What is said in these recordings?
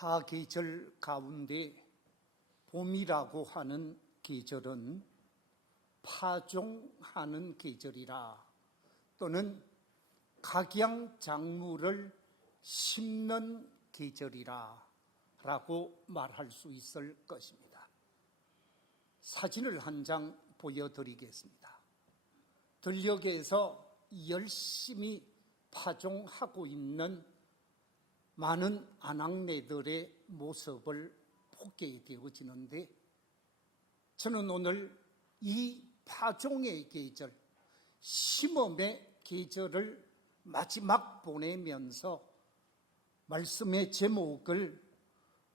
사계절 가운데 봄이라고 하는 계절은 파종하는 계절이라, 또는 각양작물을 심는 계절이라 라고 말할 수 있을 것입니다. 사진을 한 장 보여드리겠습니다. 들녘에서 열심히 파종하고 있는 많은 아낙네들의 모습을 보게 되어지는데, 저는 오늘 이 파종의 계절, 심음의 계절을 마지막 보내면서 말씀의 제목을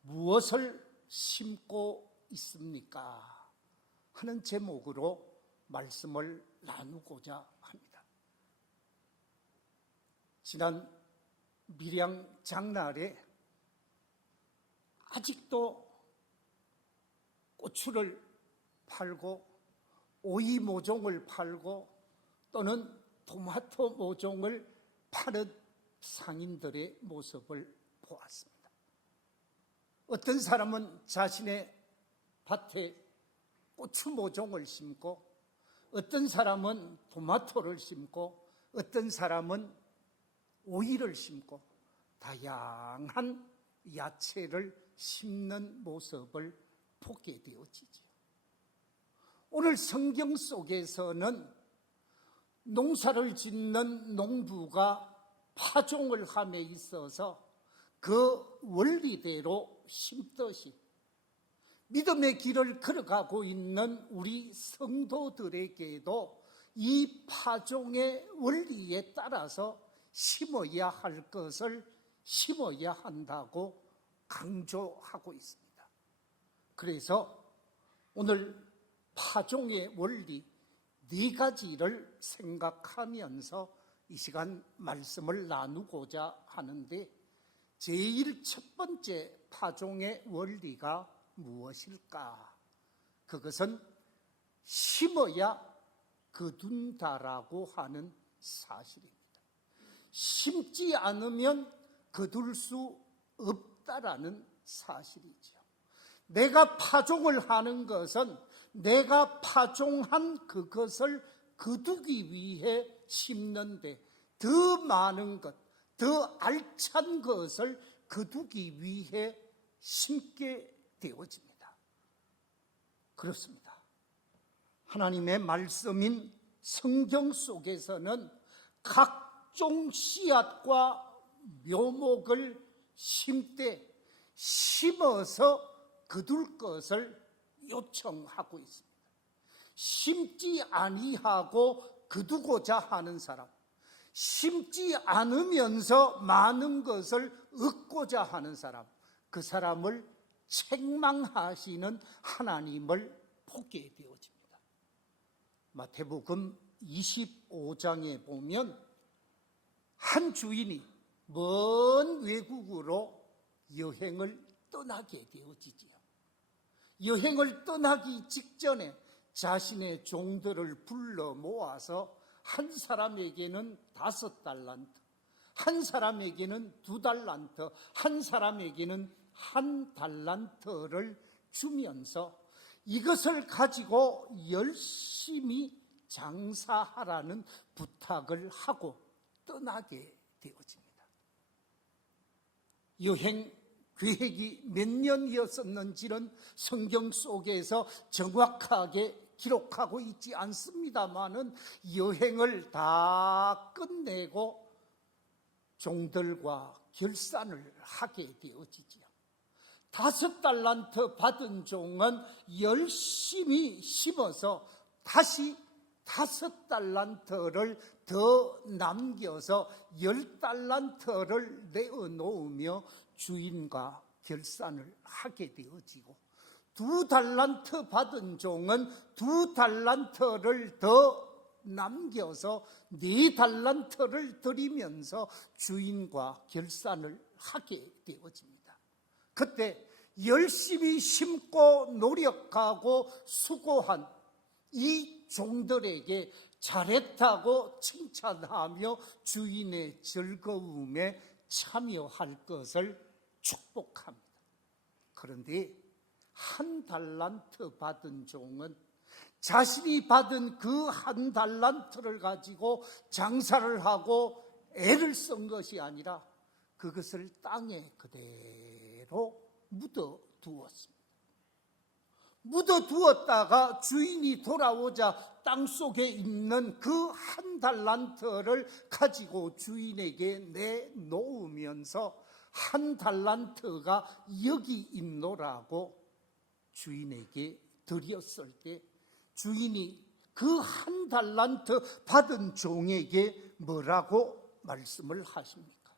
무엇을 심고 있습니까? 하는 제목으로 말씀을 나누고자 합니다. 지난 밀양 장날에 아직도 고추를 팔고 오이 모종을 팔고 또는 토마토 모종을 파는 상인들의 모습을 보았습니다. 어떤 사람은 자신의 밭에 고추 모종을 심고, 어떤 사람은 토마토를 심고, 어떤 사람은 오이를 심고, 다양한 야채를 심는 모습을 보게 되어지죠. 오늘 성경 속에서는 농사를 짓는 농부가 파종을 함에 있어서 그 원리대로 심듯이 믿음의 길을 걸어가고 있는 우리 성도들에게도 이 파종의 원리에 따라서 심어야 할 것을 심어야 한다고 강조하고 있습니다. 그래서 오늘 파종의 원리 4가지를 생각하면서 이 시간 말씀을 나누고자 하는데, 제일 첫 번째 파종의 원리가 무엇일까? 그것은 심어야 거둔다라고 하는 사실입니다. 심지 않으면 거둘 수 없다라는 사실이죠. 내가 파종을 하는 것은 내가 파종한 그것을 거두기 위해 심는데, 더 많은 것, 더 알찬 것을 거두기 위해 심게 되어집니다. 그렇습니다. 하나님의 말씀인 성경 속에서는 각종 씨앗과 묘목을 심되 심어서 거둘 것을 요청하고 있습니다. 심지 아니하고 거두고자 하는 사람, 심지 않으면서 많은 것을 얻고자 하는 사람, 그 사람을 책망하시는 하나님을 보게 되어집니다. 마태복음 25장에 보면 한 주인이 먼 외국으로 여행을 떠나게 되어지지요. 여행을 떠나기 직전에 자신의 종들을 불러 모아서 한 사람에게는 5달란트, 한 사람에게는 2달란트, 한 사람에게는 1달란트를 주면서 이것을 가지고 열심히 장사하라는 부탁을 하고 떠나게 되어집니다. 여행 계획이 몇 년이었었는지는 성경 속에서 정확하게 기록하고 있지 않습니다만은, 여행을 다 끝내고 종들과 결산을 하게 되어지지요. 5달란트 받은 종은 열심히 심어서 다시 5달란트를 더 남겨서 10달란트를 내어놓으며 주인과 결산을 하게 되어지고, 2달란트 받은 종은 2달란트를 더 남겨서 4달란트를 드리면서 주인과 결산을 하게 되어집니다. 그때 열심히 심고 노력하고 수고한 이 종들에게 잘했다고 칭찬하며 주인의 즐거움에 참여할 것을 축복합니다. 그런데 1달란트 받은 종은 자신이 받은 그 1달란트를 가지고 장사를 하고 애를 쓴 것이 아니라 그것을 땅에 그대로 묻어두었습니다. 묻어두었다가 주인이 돌아오자 땅속에 있는 그 1달란트를 가지고 주인에게 내놓으면서 1달란트가 여기 있노라고 주인에게 드렸을 때 주인이 그 1달란트 받은 종에게 뭐라고 말씀을 하십니까?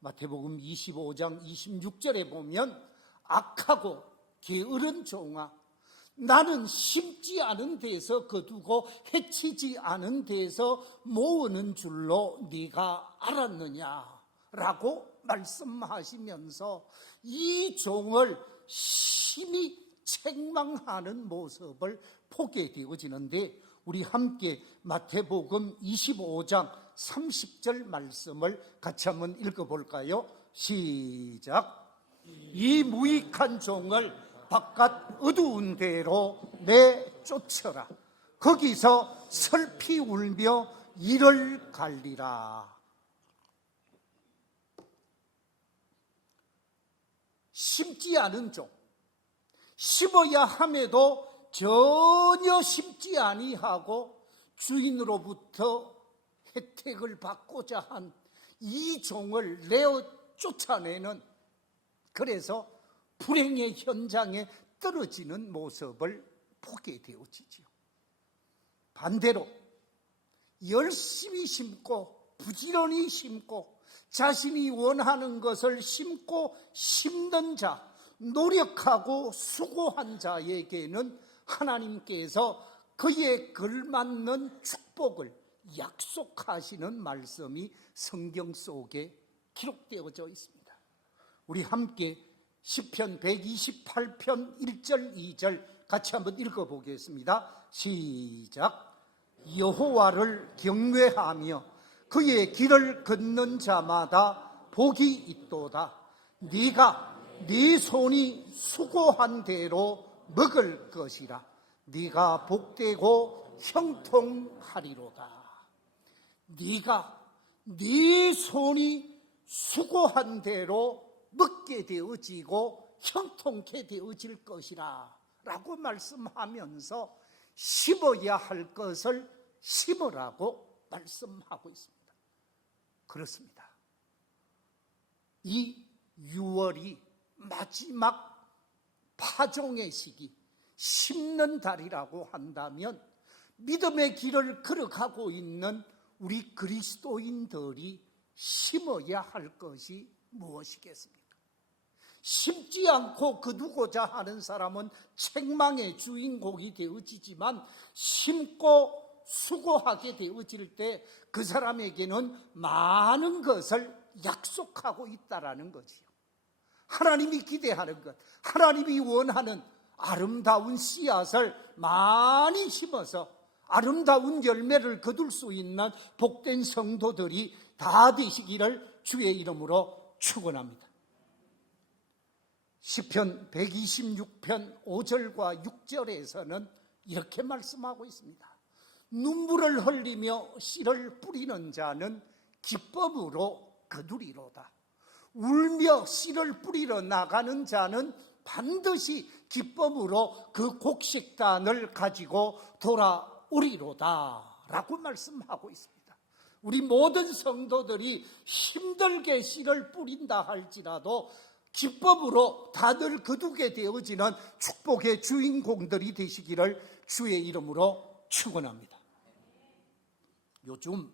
마태복음 25장 26절에 보면 악하고 게으른 종아, 나는 심지 않은 데서 거두고 해치지 않은 데서 모으는 줄로 네가 알았느냐라고 말씀하시면서 이 종을 심히 책망하는 모습을 보게 되어지는데, 우리 함께 마태복음 25장 30절 말씀을 같이 한번 읽어볼까요? 시작. 이 무익한 종을 바깥 어두운 데로 내쫓으라. 거기서 슬피 울며 이를 갈리라. 심지 않은 종, 심어야 함에도 전혀 심지 아니하고 주인으로부터 혜택을 받고자 한 이 종을 내어 쫓아내는, 그래서 불행의 현장에 떨어지는 모습을 보게 되어지지요. 반대로 열심히 심고 부지런히 심고 자신이 원하는 것을 심고 심는 자, 노력하고 수고한 자에게는 하나님께서 그에 걸맞는 축복을 약속하시는 말씀이 성경 속에 기록되어져 있습니다. 우리 함께 시편 128편 1절 2절 같이 한번 읽어보겠습니다. 시작. 여호와를 경외하며 그의 길을 걷는 자마다 복이 있도다. 네가 네 손이 수고한 대로 먹을 것이라. 네가 복되고 형통하리로다. 네가 네 손이 수고한 대로 먹게 되어지고 형통케 되어질 것이라 라고 말씀하면서 심어야 할 것을 심으라고 말씀하고 있습니다. 그렇습니다. 이 6월이 마지막 파종의 시기, 심는 달이라고 한다면 믿음의 길을 걸어가고 있는 우리 그리스도인들이 심어야 할 것이 무엇이겠습니까? 심지 않고 거두고자 하는 사람은 책망의 주인공이 되어지지만 심고 수고하게 되어질 때 그 사람에게는 많은 것을 약속하고 있다라는 거지요. 하나님이 기대하는 것, 하나님이 원하는 아름다운 씨앗을 많이 심어서 아름다운 열매를 거둘 수 있는 복된 성도들이 다 되시기를 주의 이름으로 축원합니다. 시편 126편 5절과 6절에서는 이렇게 말씀하고 있습니다. 눈물을 흘리며 씨를 뿌리는 자는 기쁨으로 거두리로다. 울며 씨를 뿌리러 나가는 자는 반드시 기쁨으로 그 곡식단을 가지고 돌아오리로다 라고 말씀하고 있습니다. 우리 모든 성도들이 힘들게 씨를 뿌린다 할지라도 기쁨으로 다들 거두게 되어지는 축복의 주인공들이 되시기를 주의 이름으로 축원합니다. 요즘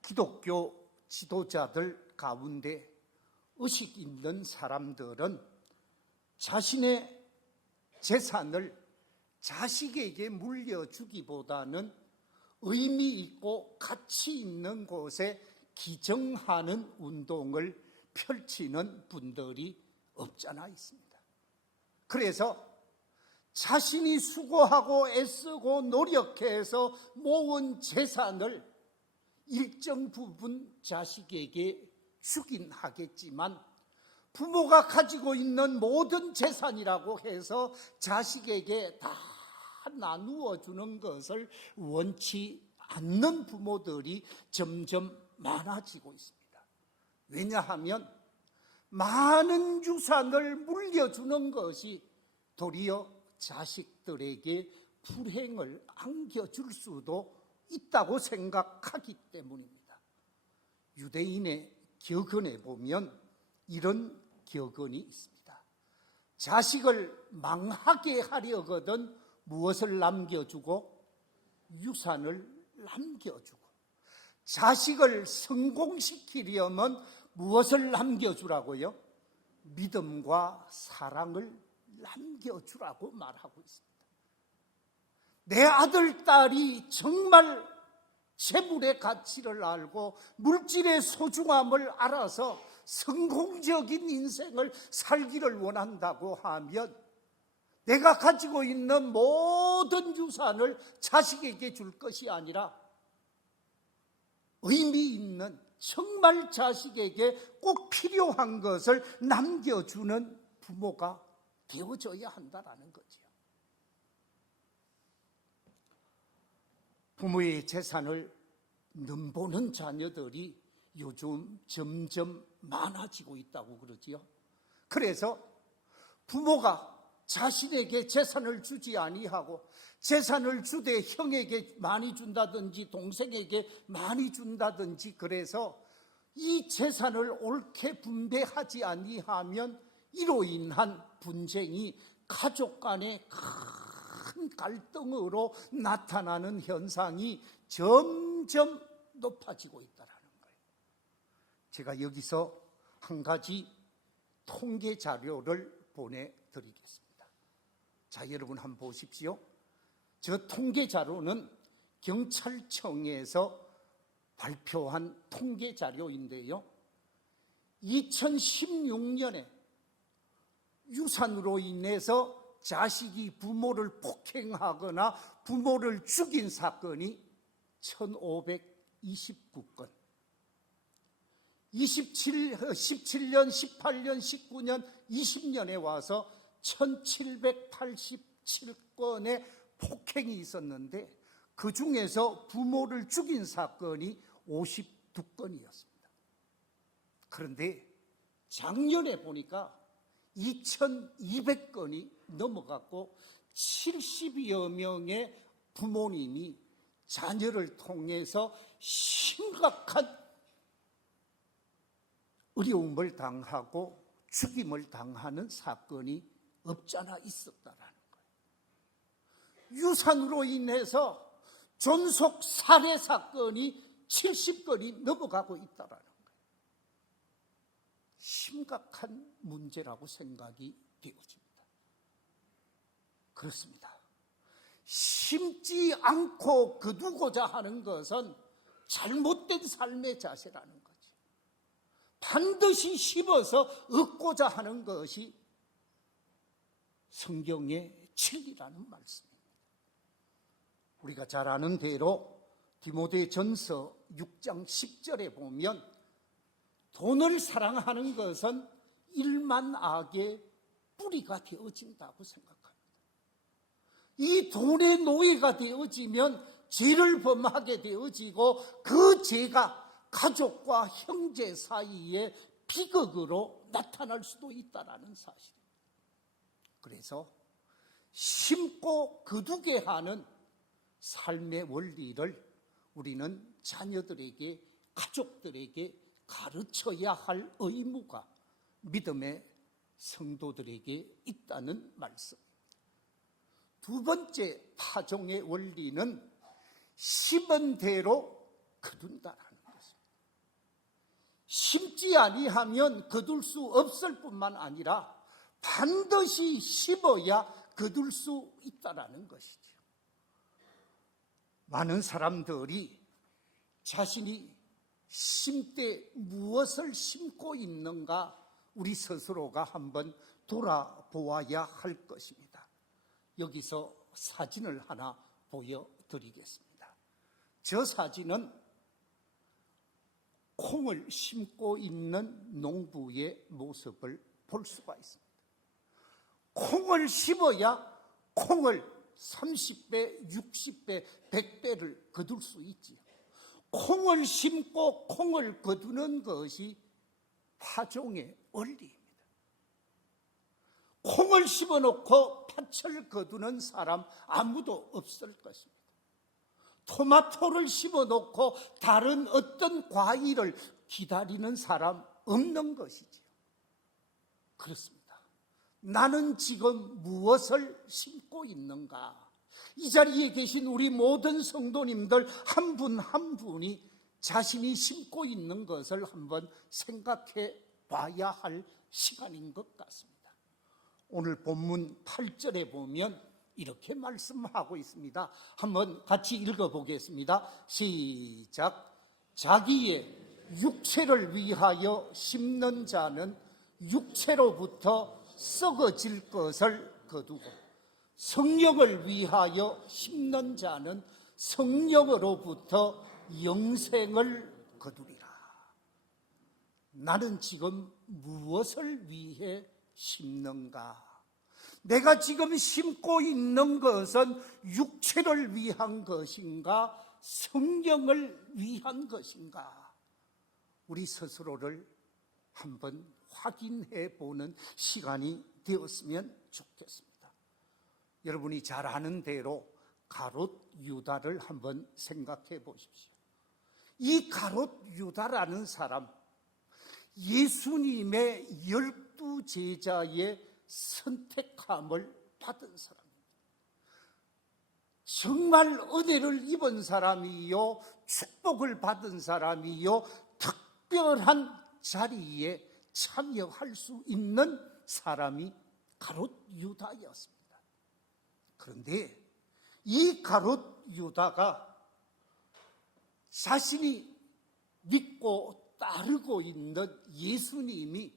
기독교 지도자들 가운데 의식 있는 사람들은 자신의 재산을 자식에게 물려주기보다는 의미 있고 가치 있는 곳에 기증하는 운동을 펼치는 분들이 없잖아 있습니다. 그래서 자신이 수고하고 애쓰고 노력해서 모은 재산을 일정 부분 자식에게 주긴 하겠지만 부모가 가지고 있는 모든 재산이라고 해서 자식에게 다 나누어 주는 것을 원치 않는 부모들이 점점 많아지고 있습니다. 왜냐하면 많은 유산을 물려주는 것이 도리어 자식들에게 불행을 안겨줄 수도 있다고 생각하기 때문입니다. 유대인의 격언에 보면 이런 격언이 있습니다. 자식을 망하게 하려거든 무엇을 남겨주고? 유산을 남겨주고, 자식을 성공시키려면 무엇을 남겨주라고요? 믿음과 사랑을 남겨주라고 말하고 있습니다. 내 아들, 딸이 정말 재물의 가치를 알고 물질의 소중함을 알아서 성공적인 인생을 살기를 원한다고 하면 내가 가지고 있는 모든 유산을 자식에게 줄 것이 아니라 의미 있는, 정말 자식에게 꼭 필요한 것을 남겨주는 부모가 되어줘야 한다는 거죠. 부모의 재산을 넘보는 자녀들이 요즘 점점 많아지고 있다고 그러지요. 그래서 부모가 자신에게 재산을 주지 아니하고 재산을 주되 형에게 많이 준다든지 동생에게 많이 준다든지, 그래서 이 재산을 옳게 분배하지 아니하면 이로 인한 분쟁이 가족 간의 큰 갈등으로 나타나는 현상이 점점 높아지고 있다는 거예요. 제가 여기서 한 가지 통계 자료를 보내드리겠습니다. 자, 여러분 한번 보십시오. 저 통계 자료는 경찰청에서 발표한 통계 자료인데요. 2016년에 유산으로 인해서 자식이 부모를 폭행하거나 부모를 죽인 사건이 1529건, 17년, 18년, 19년, 20년에 와서 1787건의 폭행이 있었는데 그 중에서 부모를 죽인 사건이 52건이었습니다. 그런데 작년에 보니까 2200건이 넘어갔고 70여 명의 부모님이 자녀를 통해서 심각한 어려움을 당하고 죽임을 당하는 사건이 없잖아 있었다라는 거예요. 유산으로 인해서 존속 살해 사건이 70건이 넘어가고 있다라는 거예요. 심각한 문제라고 생각이 되어집니다. 그렇습니다. 심지 않고 거두고자 하는 것은 잘못된 삶의 자세라는 거죠. 반드시 심어서 얻고자 하는 것이 성경의 진리라는 말씀입니다. 우리가 잘 아는 대로 디모데전서 6장 10절에 보면 돈을 사랑하는 것은 일만 악의 뿌리가 되어진다고 생각합니다. 이 돈의 노예가 되어지면 죄를 범하게 되어지고 그 죄가 가족과 형제 사이에 비극으로 나타날 수도 있다는 사실입니다. 그래서 심고 거두게 하는 삶의 원리를 우리는 자녀들에게, 가족들에게 가르쳐야 할 의무가 믿음의 성도들에게 있다는 말씀입니다. 두 번째 타종의 원리는 심은 대로 거둔다라는 것입니다. 심지 아니하면 거둘 수 없을 뿐만 아니라 반드시 심어야 거둘 수 있다라는 것이죠. 많은 사람들이 자신이 심때 무엇을 심고 있는가 우리 스스로가 한번 돌아보아야 할 것입니다. 여기서 사진을 하나 보여드리겠습니다. 저 사진은 콩을 심고 있는 농부의 모습을 볼 수가 있습니다. 콩을 심어야 콩을 30배, 60배, 100배를 거둘 수 있지요. 콩을 심고 콩을 거두는 것이 파종의 원리입니다. 콩을 심어놓고 팥을 거두는 사람 아무도 없을 것입니다. 토마토를 심어놓고 다른 어떤 과일을 기다리는 사람 없는 것이지요. 그렇습니다. 나는 지금 무엇을 심고 있는가? 이 자리에 계신 우리 모든 성도님들 한 분 한 분이 자신이 심고 있는 것을 한번 생각해 봐야 할 시간인 것 같습니다. 오늘 본문 8절에 보면 이렇게 말씀하고 있습니다. 한번 같이 읽어보겠습니다. 시작. 자기의 육체를 위하여 심는 자는 육체로부터 썩어질 것을 거두고 성령을 위하여 심는 자는 성령으로부터 영생을 거두리라. 나는 지금 무엇을 위해 심는가? 내가 지금 심고 있는 것은 육체를 위한 것인가? 성령을 위한 것인가? 우리 스스로를 한번 확인해 보는 시간이 되었으면 좋겠습니다. 여러분이 잘 아는 대로 가롯 유다를 한번 생각해 보십시오. 이 가롯 유다라는 사람, 예수님의 12 제자의 선택함을 받은 사람입니다. 정말 은혜를 입은 사람이요, 축복을 받은 사람이요, 특별한 자리에 참여할 수 있는 사람이 가롯 유다였습니다. 그런데 이 가롯 유다가 자신이 믿고 따르고 있는 예수님이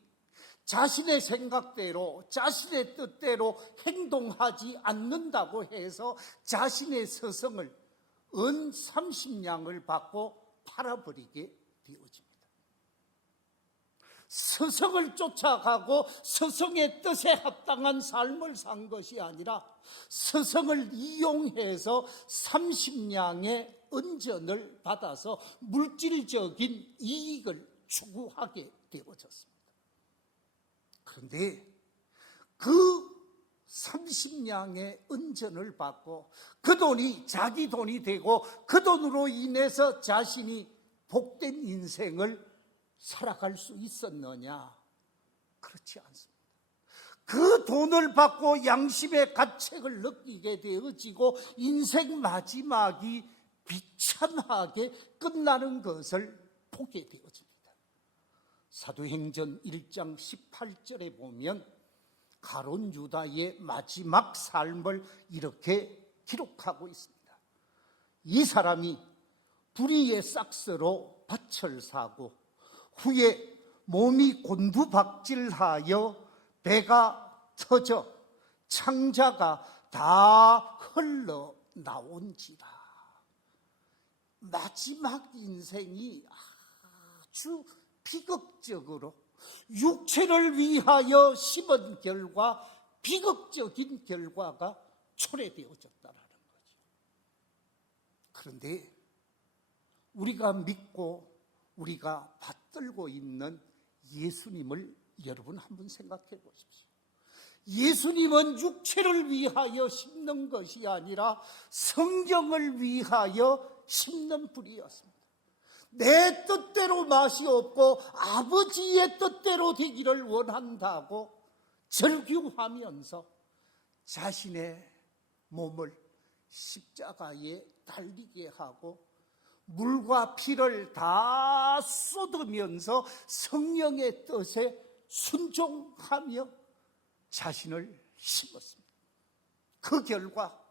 자신의 생각대로, 자신의 뜻대로 행동하지 않는다고 해서 자신의 서성을 은 30냥을 받고 팔아버리게 되어집니다. 서성을 쫓아가고 서성의 뜻에 합당한 삶을 산 것이 아니라 서성을 이용해서 30냥의 은전을 받아서 물질적인 이익을 추구하게 되어졌습니다. 그런데 그 30냥의 은전을 받고 그 돈이 자기 돈이 되고 그 돈으로 인해서 자신이 복된 인생을 살아갈 수 있었느냐? 그렇지 않습니다. 그 돈을 받고 양심의 가책을 느끼게 되어지고 인생 마지막이 비참하게 끝나는 것을 보게 되어집니다. 사도행전 1장 18절에 보면 가롯 유다의 마지막 삶을 이렇게 기록하고 있습니다. 이 사람이 불의의 싹스로 밭을 사고 후에 몸이 곤두박질하여 배가 터져 창자가 다 흘러나온지라. 마지막 인생이 아주 비극적으로 육체를 위하여 심은 결과 비극적인 결과가 초래되어졌다라는 거죠. 그런데 우리가 믿고 우리가 받들고 있는 예수님을 여러분 한번 생각해 보십시오. 예수님은 육체를 위하여 심는 것이 아니라 성경을 위하여 심는 뿌리였습니다. 내 뜻대로 맛이 없고 아버지의 뜻대로 되기를 원한다고 절규하면서 자신의 몸을 십자가에 달리게 하고 물과 피를 다 쏟으면서 성령의 뜻에 순종하며 자신을 심었습니다. 그 결과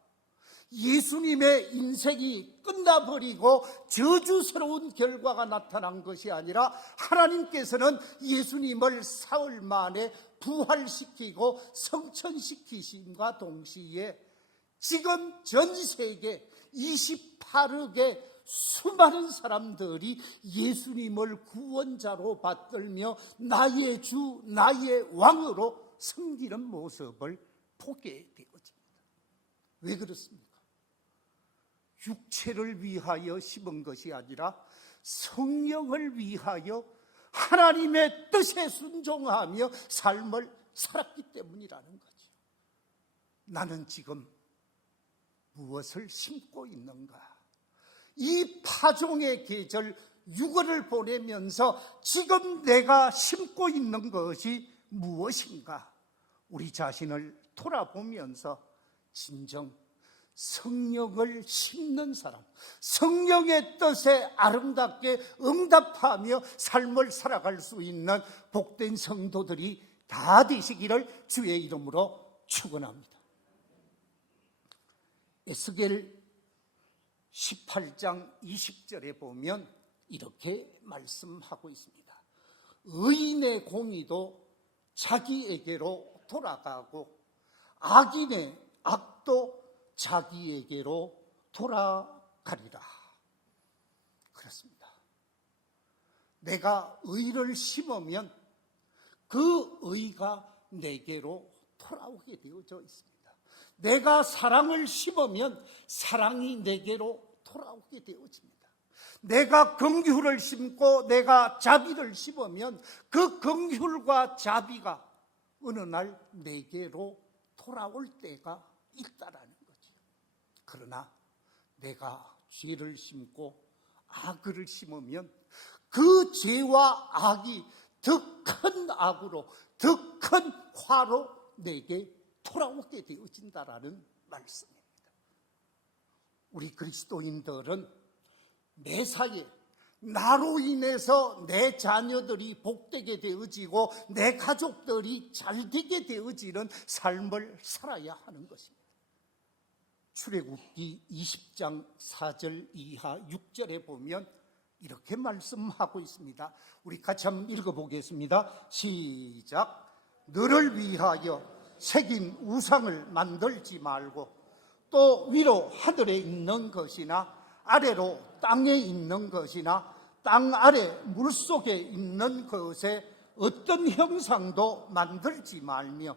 예수님의 인생이 끝나버리고 저주스러운 결과가 나타난 것이 아니라 하나님께서는 예수님을 사흘 만에 부활시키고 성천시키심과 동시에 지금 전 세계 28억의 수많은 사람들이 예수님을 구원자로 받들며 나의 주, 나의 왕으로 섬기는 모습을 보게 되어집니다. 왜 그렇습니까? 육체를 위하여 심은 것이 아니라 성령을 위하여 하나님의 뜻에 순종하며 삶을 살았기 때문이라는 거죠. 나는 지금 무엇을 심고 있는가? 이 파종의 계절 6월을 보내면서 지금 내가 심고 있는 것이 무엇인가? 우리 자신을 돌아보면서 진정 성령을 심는 사람, 성령의 뜻에 아름답게 응답하며 삶을 살아갈 수 있는 복된 성도들이 다 되시기를 주의 이름으로 축원합니다. 에스겔 18장 20절에 보면 이렇게 말씀하고 있습니다. 의인의 공의도 자기에게로 돌아가고 악인의 악도 자기에게로 돌아가리라. 그렇습니다. 내가 의를 심으면 그 의가 내게로 돌아오게 되어져 있습니다. 내가 사랑을 심으면 사랑이 내게로 돌아오게 되어집니다. 내가 긍휼을 심고 내가 자비를 심으면 그 긍휼과 자비가 어느 날 내게로 돌아올 때가 있다라는 거죠. 그러나 내가 죄를 심고 악을 심으면 그 죄와 악이 더 큰 악으로, 더 큰 화로 내게 돌아오게 되어진다라는 말씀입니다. 우리 그리스도인들은 매사에 나로 인해서 내 자녀들이 복되게 되어지고 내 가족들이 잘되게 되어지는 삶을 살아야 하는 것입니다. 출애굽기 20장 4절 이하 6절에 보면 이렇게 말씀하고 있습니다. 우리 같이 한번 읽어보겠습니다. 시작. 너를 위하여 새긴 우상을 만들지 말고 또 위로 하늘에 있는 것이나 아래로 땅에 있는 것이나 땅 아래 물속에 있는 것에 어떤 형상도 만들지 말며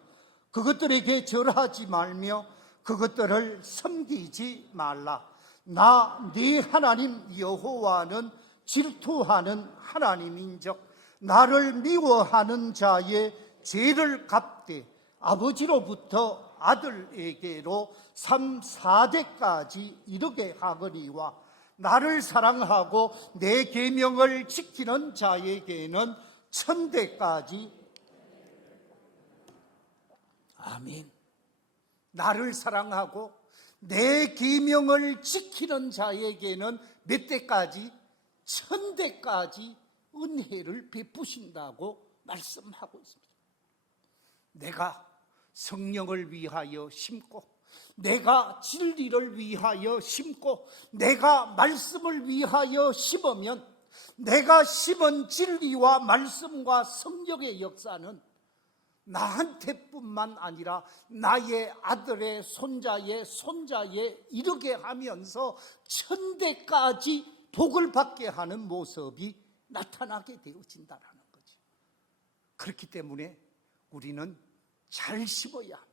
그것들에게 절하지 말며 그것들을 섬기지 말라. 나 네 하나님 여호와는 질투하는 하나님인즉 나를 미워하는 자의 죄를 갚되 아버지로부터 아들에게로 3, 4대까지 이르게 하거니와 나를 사랑하고 내 계명을 지키는 자에게는 1000대까지. 아멘. 나를 사랑하고 내 계명을 지키는 자에게는 몇 대까지? 1000대까지 은혜를 베푸신다고 말씀하고 있습니다. 내가 성령을 위하여 심고 내가 진리를 위하여 심고 내가 말씀을 위하여 심으면 내가 심은 진리와 말씀과 성령의 역사는 나한테뿐만 아니라 나의 아들의 손자에 이르게 하면서 1000대까지 복을 받게 하는 모습이 나타나게 되어진다는 거죠. 그렇기 때문에 우리는 잘 심어야 합니다.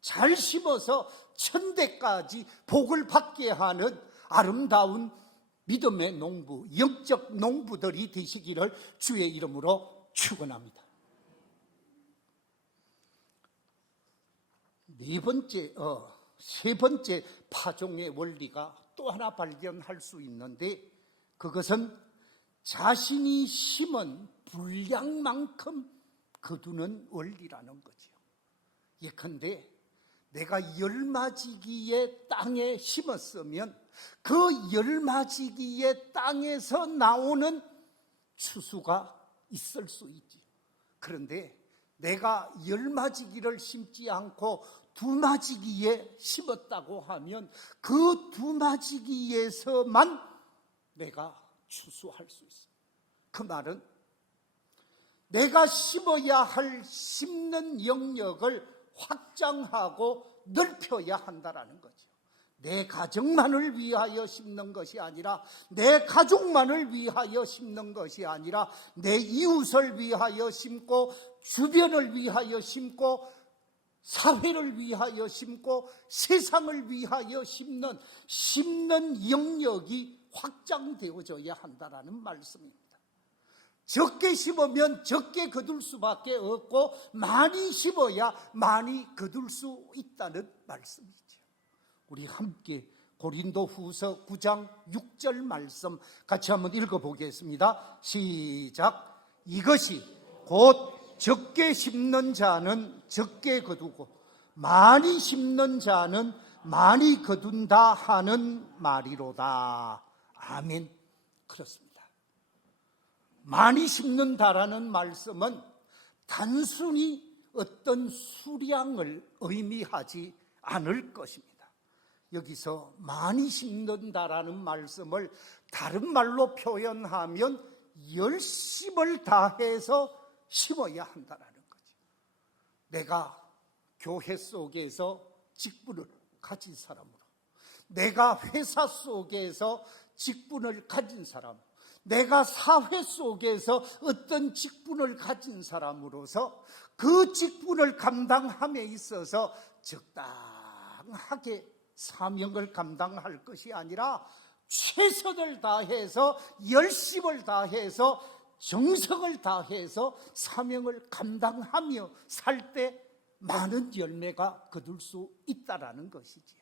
잘 심어서 1000대까지 복을 받게 하는 아름다운 믿음의 농부, 영적 농부들이 되시기를 주의 이름으로 축원합니다. 세 번째 파종의 원리가 또 하나 발견할 수 있는데 그것은 자신이 심은 분량만큼 거두는 원리라는 거죠. 예컨대 내가 열마지기의 땅에 심었으면 그 열마지기의 땅에서 나오는 추수가 있을 수 있지. 그런데 내가 열마지기를 심지 않고 두마지기에 심었다고 하면 그 두마지기에서만 내가 추수할 수 있습니다. 그 말은 내가 심어야 할 심는 영역을 확장하고 넓혀야 한다라는 거죠. 내 가정만을 위하여 심는 것이 아니라, 내 가족만을 위하여 심는 것이 아니라, 내 이웃을 위하여 심고, 주변을 위하여 심고, 사회를 위하여 심고, 세상을 위하여 심는 영역이 확장되어져야 한다는 말씀입니다. 적게 심으면 적게 거둘 수밖에 없고, 많이 심어야 많이 거둘 수 있다는 말씀이죠. 우리 함께 고린도후서 9장 6절 말씀 같이 한번 읽어보겠습니다. 시작. 이것이 곧 적게 심는 자는 적게 거두고 많이 심는 자는 많이 거둔다 하는 말이로다. 아멘. 그렇습니다. 많이 심는다라는 말씀은 단순히 어떤 수량을 의미하지 않을 것입니다. 여기서 많이 심는다라는 말씀을 다른 말로 표현하면 열심을 다해서 심어야 한다는 거죠. 내가 교회 속에서 직분을 가진 사람으로, 내가 회사 속에서 직분을 가진 사람, 내가 사회 속에서 어떤 직분을 가진 사람으로서 그 직분을 감당함에 있어서 적당하게 사명을 감당할 것이 아니라 최선을 다해서, 열심을 다해서, 정성을 다해서 사명을 감당하며 살 때 많은 열매가 거둘 수 있다라는 것이지요.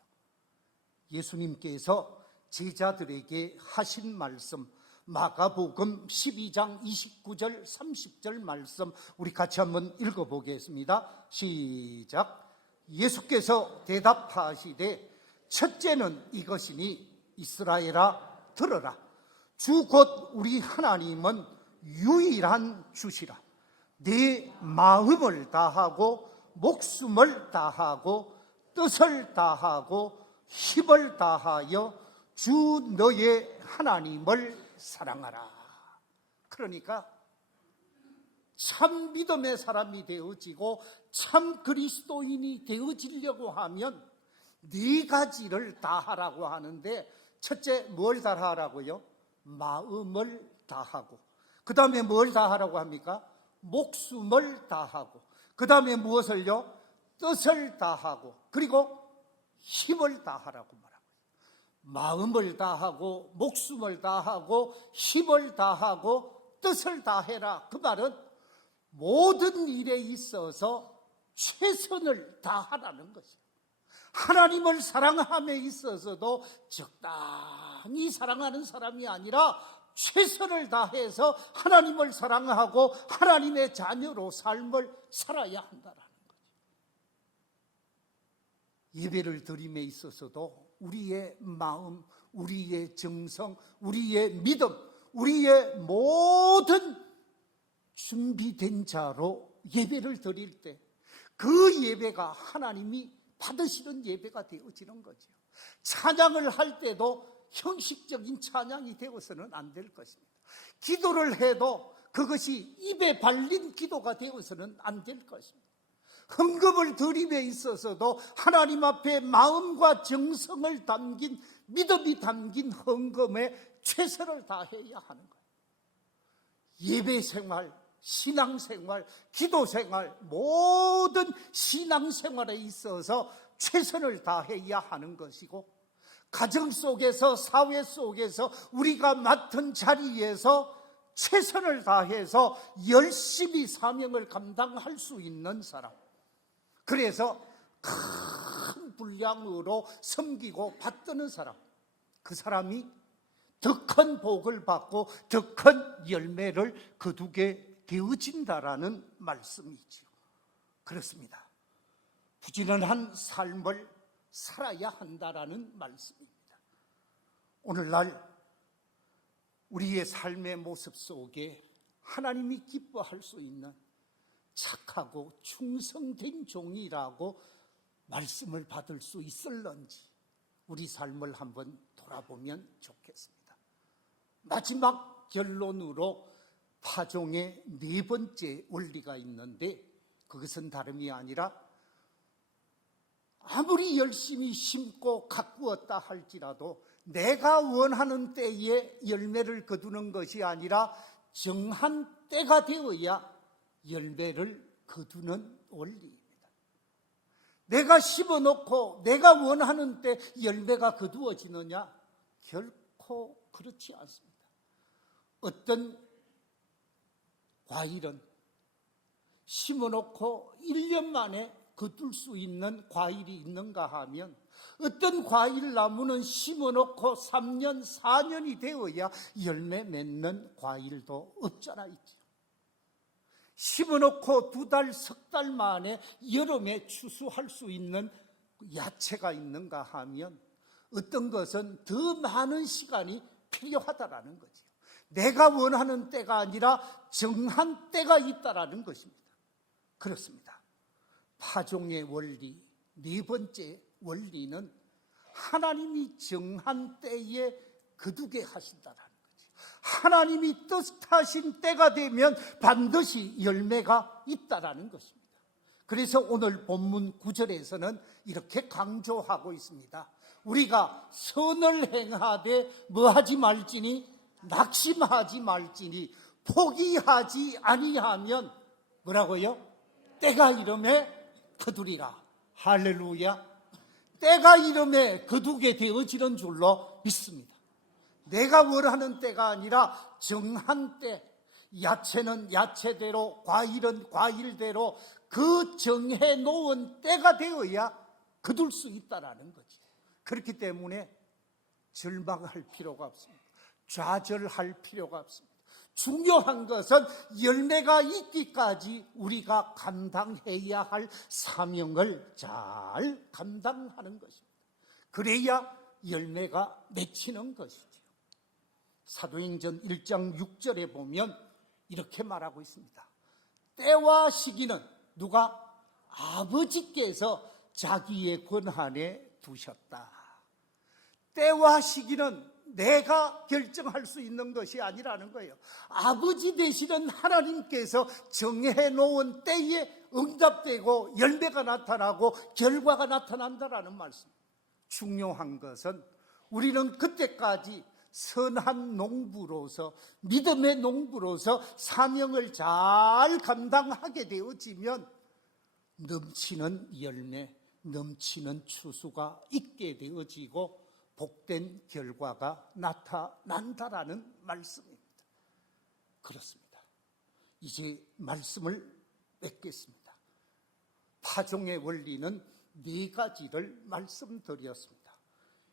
예수님께서 제자들에게 하신 말씀, 마가복음 12장 29절 30절 말씀 우리 같이 한번 읽어보겠습니다. 시작. 예수께서 대답하시되 첫째는 이것이니 이스라엘아 들으라. 주 곧 우리 하나님은 유일한 주시라. 네 마음을 다하고 목숨을 다하고 뜻을 다하고 힘을 다하여 주 너의 하나님을 사랑하라. 그러니까 참 믿음의 사람이 되어지고 참 그리스도인이 되어지려고 하면 네 가지를 다하라고 하는데, 첫째 뭘 다하라고요? 마음을 다하고, 그 다음에 뭘 다하라고 합니까? 목숨을 다하고, 그 다음에 무엇을요? 뜻을 다하고, 그리고 힘을 다하라고 말하고, 마음을 다하고 목숨을 다하고 힘을 다하고 뜻을 다해라. 그 말은 모든 일에 있어서 최선을 다하라는 것이에요. 하나님을 사랑함에 있어서도 적당히 사랑하는 사람이 아니라 최선을 다해서 하나님을 사랑하고 하나님의 자녀로 삶을 살아야 한다는 거죠. 예배를 드림에 있어서도 우리의 마음, 우리의 정성, 우리의 믿음, 우리의 모든 준비된 자로 예배를 드릴 때 그 예배가 하나님이 받으시는 예배가 되어지는 거죠. 찬양을 할 때도 형식적인 찬양이 되어서는 안 될 것입니다. 기도를 해도 그것이 입에 발린 기도가 되어서는 안 될 것입니다. 헌금을 드림에 있어서도 하나님 앞에 마음과 정성을 담긴, 믿음이 담긴 헌금에 최선을 다해야 하는 거예요. 예배 생활, 신앙 생활, 기도 생활, 모든 신앙 생활에 있어서 최선을 다해야 하는 것이고, 가정 속에서, 사회 속에서, 우리가 맡은 자리에서 최선을 다해서 열심히 사명을 감당할 수 있는 사람, 그래서 큰 분량으로 섬기고 받드는 사람, 그 사람이 더 큰 복을 받고 더 큰 열매를 거두게 되어진다라는 말씀이지요. 그렇습니다. 부지런한 삶을 살아야 한다라는 말씀입니다. 오늘날 우리의 삶의 모습 속에 하나님이 기뻐할 수 있는 착하고 충성된 종이라고 말씀을 받을 수 있을런지 우리 삶을 한번 돌아보면 좋겠습니다. 마지막 결론으로 파종의 네 번째 원리가 있는데, 그것은 다름이 아니라 아무리 열심히 심고 가꾸었다 할지라도 내가 원하는 때에 열매를 거두는 것이 아니라 정한 때가 되어야 열매를 거두는 원리입니다. 내가 심어놓고 내가 원하는 때 열매가 거두어지느냐? 결코 그렇지 않습니다. 어떤 과일은 심어놓고 1년 만에 거둘 수 있는 과일이 있는가 하면 어떤 과일 나무는 심어놓고 3년, 4년이 되어야 열매 맺는 과일도 없잖아 있죠. 심어놓고 2달, 3달 만에 여름에 추수할 수 있는 야채가 있는가 하면 어떤 것은 더 많은 시간이 필요하다라는 거죠. 내가 원하는 때가 아니라 정한 때가 있다라는 것입니다. 그렇습니다. 파종의 원리, 네 번째 원리는 하나님이 정한 때에 거두게 하신다라는 거죠. 하나님이 뜻하신 때가 되면 반드시 열매가 있다라는 것입니다. 그래서 오늘 본문 9절에서는 이렇게 강조하고 있습니다. 우리가 선을 행하되 뭐하지 말지니 낙심하지 말지니 포기하지 아니하면 뭐라고요? 때가 이름에 거두리라. 할렐루야. 때가 이름에 거두게 되어지는 줄로 믿습니다. 내가 원하는 때가 아니라 정한 때, 야채는 야채대로, 과일은 과일대로 그 정해놓은 때가 되어야 거둘 수 있다라는 거지. 그렇기 때문에 절망할 필요가 없습니다. 좌절할 필요가 없습니다. 중요한 것은 열매가 있기까지 우리가 감당해야 할 사명을 잘 감당하는 것입니다. 그래야 열매가 맺히는 것이죠. 사도행전 1장 6절에 보면 이렇게 말하고 있습니다. 때와 시기는 누가? 아버지께서 자기의 권한에 두셨다. 때와 시기는 내가 결정할 수 있는 것이 아니라는 거예요. 아버지 되시는 하나님께서 정해놓은 때에 응답되고 열매가 나타나고 결과가 나타난다라는 말씀. 중요한 것은 우리는 그때까지 선한 농부로서, 믿음의 농부로서 사명을 잘 감당하게 되어지면 넘치는 열매, 넘치는 추수가 있게 되어지고 복된 결과가 나타난다라는 말씀입니다. 그렇습니다. 이제 말씀을 맺겠습니다. 파종의 원리는 4가지를 말씀드렸습니다.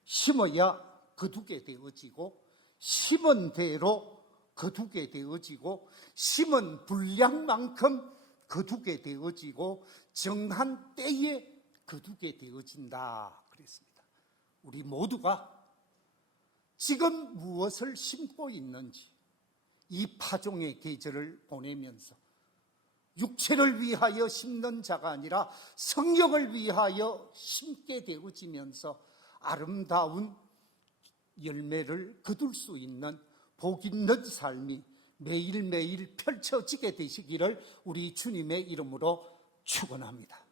심어야 거두게 되어지고, 심은 대로 거두게 되어지고, 심은 분량만큼 거두게 되어지고, 정한 때에 거두게 되어진다 그랬습니다. 우리 모두가 지금 무엇을 심고 있는지 이 파종의 계절을 보내면서 육체를 위하여 심는 자가 아니라 성령을 위하여 심게 되어지면서 아름다운 열매를 거둘 수 있는 복 있는 삶이 매일매일 펼쳐지게 되시기를 우리 주님의 이름으로 축원합니다.